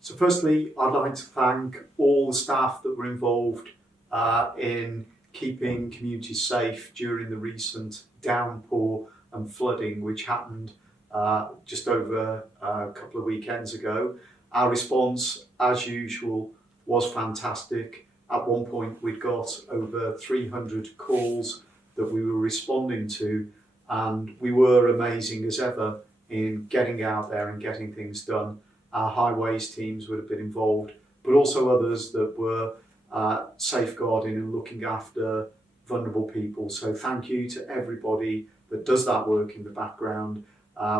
So firstly, I'd like to thank all the staff that were involved in keeping communities safe during the recent downpour and flooding which happened just over a couple of weekends ago. Our response, as usual, was fantastic. At one point we'd got over 300 calls that we were responding to, and we were amazing as ever in getting out there and getting things done. Our highways teams would have been involved, but also others that were safeguarding and looking after vulnerable people. So thank you to everybody that does that work in the background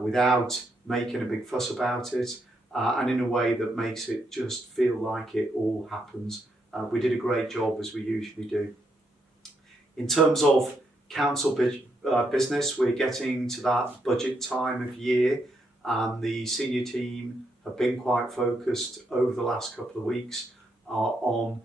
without making a big fuss about it and in a way that makes it just feel like it all happens. We did a great job, as we usually do. In terms of council business, we're getting to that budget time of year, and the senior team have been quite focused over the last couple of weeks on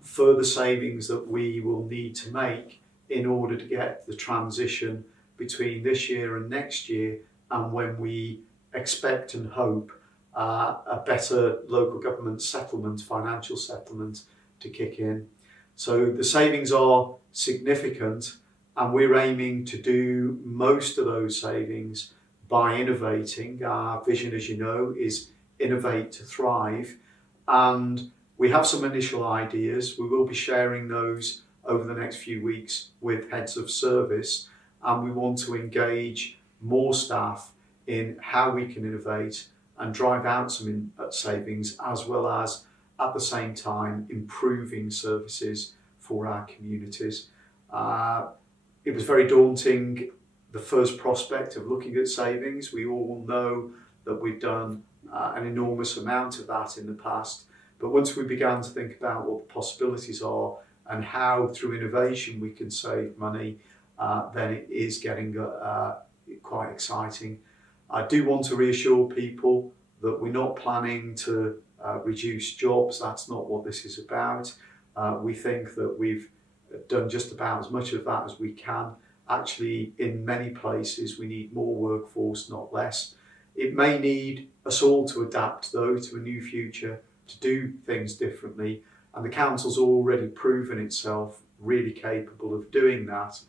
further savings that we will need to make in order to get the transition between this year and next year, and when we expect and hope a better local government settlement, financial settlement, to kick in. So the savings are significant, and we're aiming to do most of those savings by innovating. Our vision, as you know, is innovate to thrive, and we have some initial ideas. We will be sharing those over the next few weeks with heads of service, and we want to engage more staff in how we can innovate and drive out some savings, as well as at the same time improving services for our communities. It was very daunting, the first prospect of looking at savings. We all know that we've done an enormous amount of that in the past, but once we began to think about what the possibilities are and how through innovation we can save money, then it is getting quite exciting. I do want to reassure people that we're not planning to reduce jobs. That's not what this is about. We think that we've done just about as much of that as we can. Actually, in many places, we need more workforce, not less. It may need us all to adapt, though, to a new future, to do things differently. And the council's already proven itself really capable of doing that,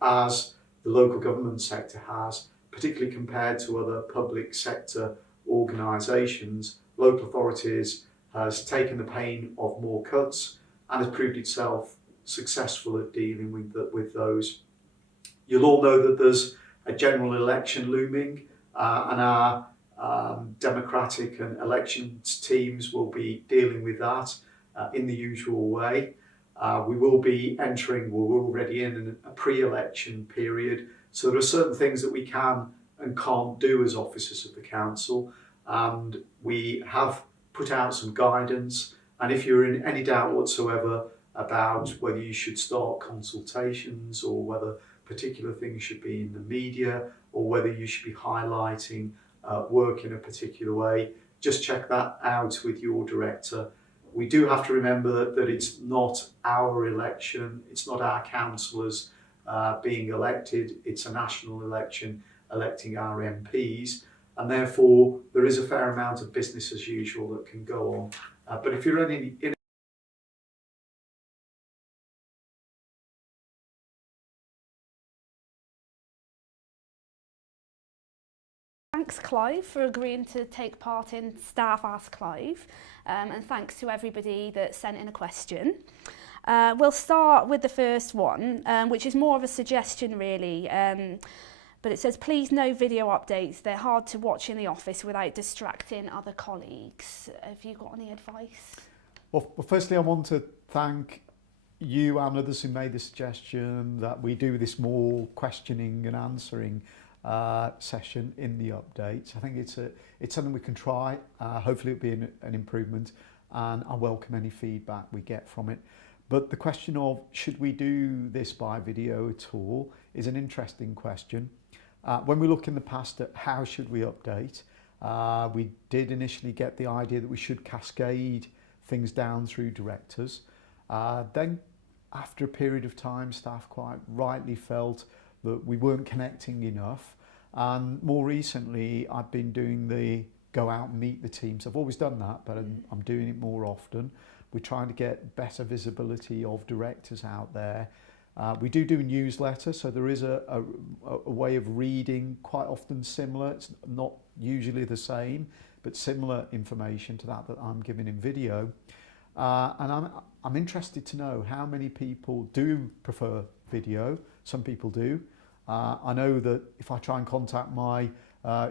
as the local government sector has, particularly compared to other public sector organisations. Local authorities has taken the pain of more cuts and has proved itself successful at dealing with those. You'll all know that there's a general election looming, and our democratic and elections teams will be dealing with that in the usual way. We will be entering, we're already in a pre-election period, so there are certain things that we can and can't do as officers of the council, and we have put out some guidance. And if you're in any doubt whatsoever about whether you should start consultations or whether particular things should be in the media or whether you should be highlighting work in a particular way, just check that out with your director. We do have to remember that it's not our election, it's not our councillors being elected, it's a national election electing our MPs, and therefore there is a fair amount of business as usual that can go on. But if you're in Thanks, Clive, for agreeing to take part in Staff Ask Clive, and thanks to everybody that sent in a question. We'll start with the first one, which is more of a suggestion really, but it says, please no video updates. They're hard to watch in the office without distracting other colleagues. Have you got any advice? Well, firstly, I want to thank you and others who made the suggestion that we do this more questioning and answering session in the updates. I think it's something we can try. Hopefully it'll be an improvement, and I welcome any feedback we get from it. But the question of should we do this by video at all is an interesting question. When we look in the past at how should we update, we did initially get the idea that we should cascade things down through directors. Then after a period of time, staff quite rightly felt that we weren't connecting enough. And more recently, I've been doing the go out and meet the teams. I've always done that, but I'm doing it more often. We're trying to get better visibility of directors out there. We do a newsletter, so there is a way of reading, quite often similar. It's not usually the same, but similar information to that I'm giving in video. And I'm interested to know how many people do prefer video. Some people do. I know that if I try and contact my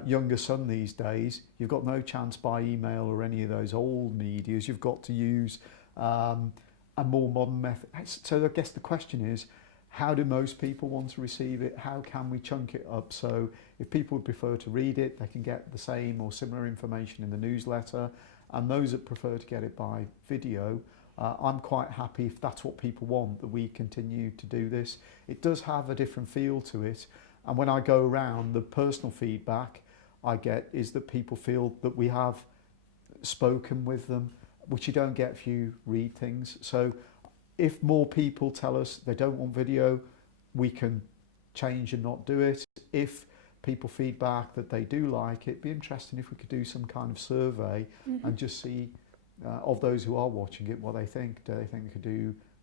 younger son these days, you've got no chance by email or any of those old medias. You've got to use a more modern method. So I guess the question is, how do most people want to receive it? How can we chunk it up so if people would prefer to read it, they can get the same or similar information in the newsletter, and those that prefer to get it by video, I'm quite happy if that's what people want, that we continue to do this. It does have a different feel to it, and when I go around, the personal feedback I get is that people feel that we have spoken with them, which you don't get if you read things. So if more people tell us they don't want video, we can change and not do it. If people feedback that they do like it, it'd be interesting if we could do some kind of survey and just see of those who are watching it what they think. Do they think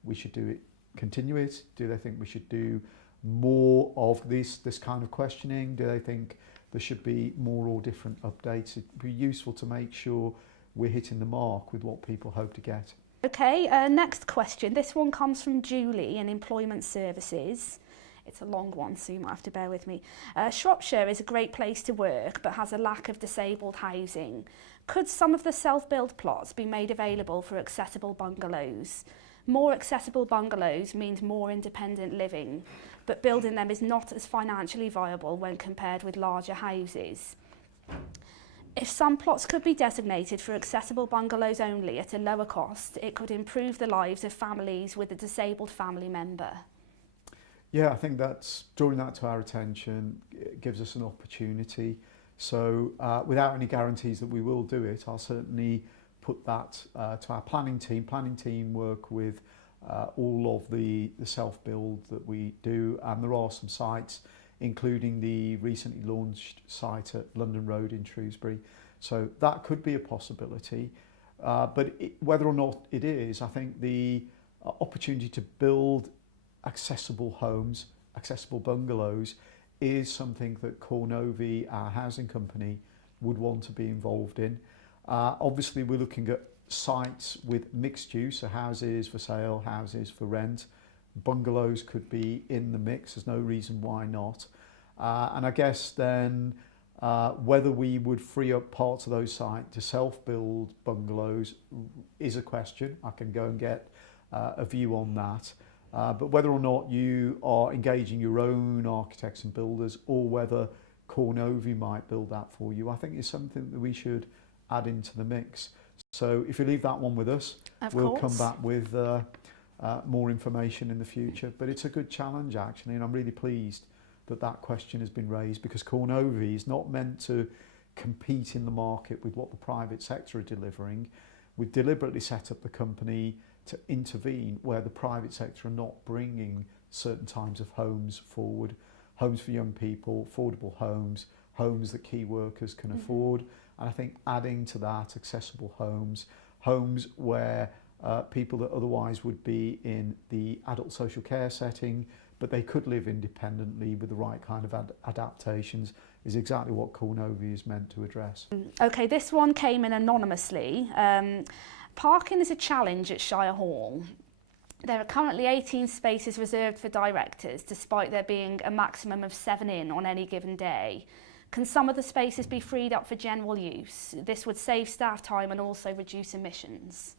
we should do it, continue it? Do they think we should do more of this kind of questioning? Do they think there should be more or different updates? It'd be useful to make sure we're hitting the mark with what people hope to get. Okay, next question. This one comes from Julie in Employment Services. It's a long one, so you might have to bear with me. Shropshire is a great place to work, but has a lack of disabled housing. Could some of the self-build plots be made available for accessible bungalows? More accessible bungalows means more independent living, but building them is not as financially viable when compared with larger houses. If some plots could be designated for accessible bungalows only at a lower cost, it could improve the lives of families with a disabled family member. Yeah, I think that's drawing that to our attention. It gives us an opportunity. So without any guarantees that we will do it, I'll certainly put that to our planning team. Planning team work with all of the self-build that we do, and there are some sites, including the recently launched site at London Road in Shrewsbury. So that could be a possibility. But whether or not it is, I think the opportunity to build accessible homes, accessible bungalows, is something that Cornovi, our housing company, would want to be involved in. Obviously, we're looking at sites with mixed use, so houses for sale, houses for rent. Bungalows could be in the mix, there's no reason why not. And I guess then whether we would free up parts of those sites to self-build bungalows is a question. I can go and get a view on that. But whether or not you are engaging your own architects and builders, or whether Cornovi might build that for you, I think is something that we should add into the mix. So if you leave that one with us, we'll come back with more information in the future. But it's a good challenge, actually, and I'm really pleased that that question has been raised, because Cornovi is not meant to compete in the market with what the private sector are delivering. We've deliberately set up the company to intervene where the private sector are not bringing certain types of homes forward. Homes for young people, affordable homes, homes that key workers can afford. And I think adding to that, accessible homes, homes where people that otherwise would be in the adult social care setting, but they could live independently with the right kind of adaptations, is exactly what Cornovi is meant to address. Okay, this one came in anonymously. Parking is a challenge at Shirehall. There are currently 18 spaces reserved for directors, despite there being a maximum of 7 in on any given day. Can some of the spaces be freed up for general use? This would save staff time and also reduce emissions.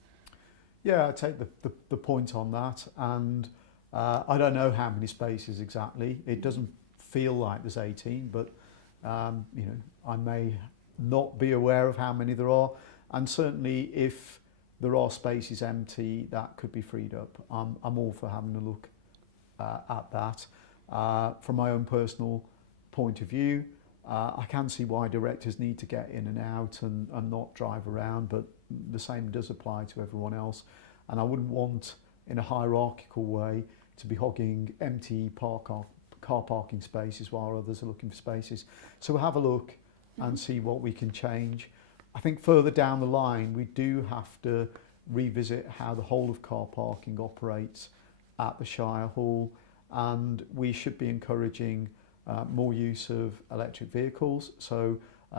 Yeah, I take the point on that, and I don't know how many spaces exactly. It doesn't feel like there's 18, but you know, I may not be aware of how many there are, and certainly if there are spaces empty that could be freed up, I'm all for having a look at that. From my own personal point of view, I can see why directors need to get in and out and not drive around, but the same does apply to everyone else. And I wouldn't want, in a hierarchical way, to be hogging empty car parking spaces while others are looking for spaces. So we'll have a look and see what we can change. I think further down the line, we do have to revisit how the whole of car parking operates at the Shirehall, and we should be encouraging more use of electric vehicles. So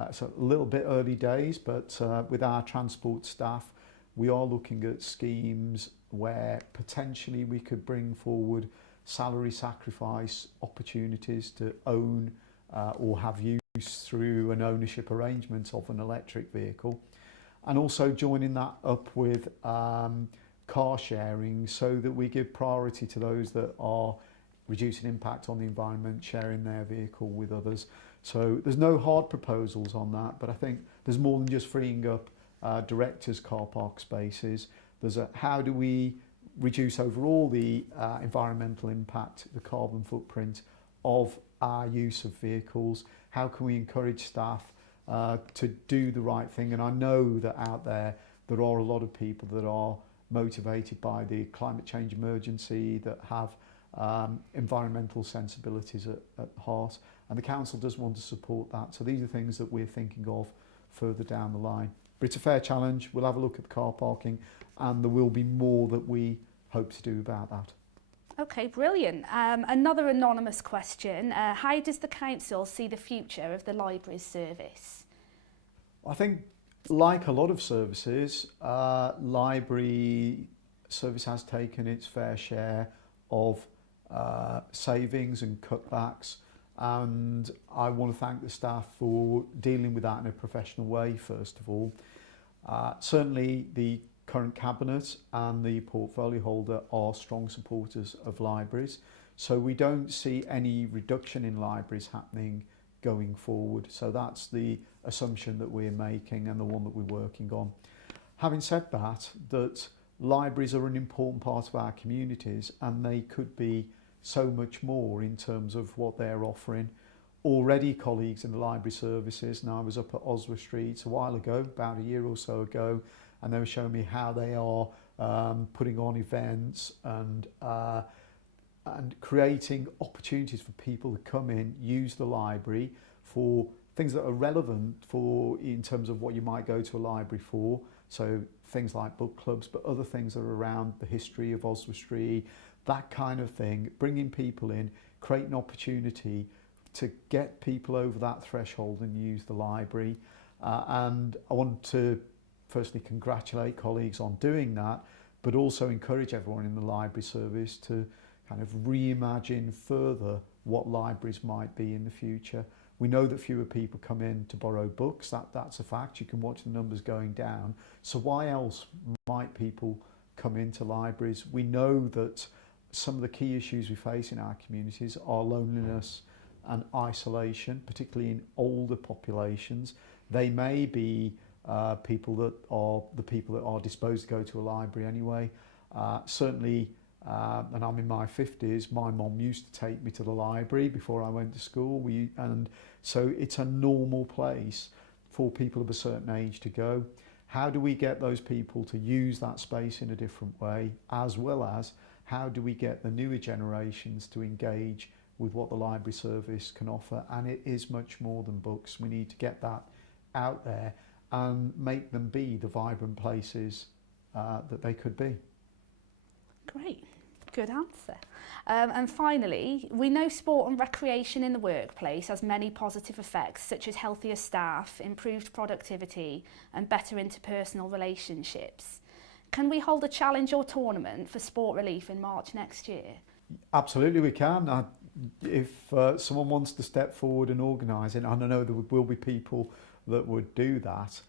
it's a little bit early days, but with our transport staff, we are looking at schemes where potentially we could bring forward salary sacrifice opportunities to own or have use through an ownership arrangement of an electric vehicle, and also joining that up with car sharing, so that we give priority to those that are reducing impact on the environment, sharing their vehicle with others. So there's no hard proposals on that, but I think there's more than just freeing up directors' car park spaces. There's a how do we reduce overall the environmental impact, the carbon footprint of our use of vehicles? How can we encourage staff to do the right thing? And I know that out there are a lot of people that are motivated by the climate change emergency, that have environmental sensibilities at heart, and the council does want to support that. So these are things that we're thinking of further down the line. But it's a fair challenge. We'll have a look at the car parking, and there will be more that we hope to do about that. Okay, brilliant. Another anonymous question. How does the council see the future of the library's service? I think, like a lot of services, library service has taken its fair share of savings and cutbacks, and I want to thank the staff for dealing with that in a professional way, first of all. Certainly the current cabinet and the portfolio holder are strong supporters of libraries, so we don't see any reduction in libraries happening going forward. So that's the assumption that we're making and the one that we're working on. Having said that, libraries are an important part of our communities, and they could be so much more in terms of what they're offering. Already colleagues in the library services, and I was up at Oswald Street a while ago, about a year or so ago, and they were showing me how they are putting on events and creating opportunities for people to come in, use the library for things that are relevant for in terms of what you might go to a library for. So things like book clubs, but other things that are around the history of Oswald Street, that kind of thing, bringing people in, creating opportunity to get people over that threshold and use the library. And I want to firstly congratulate colleagues on doing that, but also encourage everyone in the library service to kind of reimagine further what libraries might be in the future. We know that fewer people come in to borrow books, that's a fact. You can watch the numbers going down. So why else might people come into libraries? We know that some of the key issues we face in our communities are loneliness and isolation, particularly in older populations. They may be people that are disposed to go to a library anyway. Certainly, and I'm in my 50s, my mum used to take me to the library before I went to school. And so it's a normal place for people of a certain age to go. How do we get those people to use that space in a different way, as well as how do we get the newer generations to engage with what the library service can offer? And it is much more than books. We need to get that out there and make them be the vibrant places that they could be. Great, good answer. And finally, we know sport and recreation in the workplace has many positive effects, such as healthier staff, improved productivity, and better interpersonal relationships. Can we hold a challenge or tournament for sport relief in March next year? Absolutely we can. If someone wants to step forward and organise it, and I know there will be people that would do that,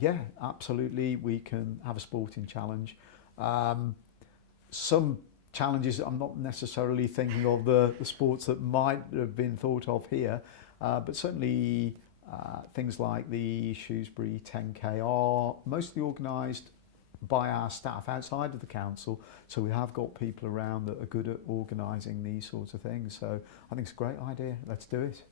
yeah, absolutely, we can have a sporting challenge. Some challenges, I'm not necessarily thinking of the sports that might have been thought of here, but certainly things like the Shrewsbury 10K are mostly organised by our staff outside of the council, so we have got people around that are good at organising these sorts of things. So I think it's a great idea. Let's do it.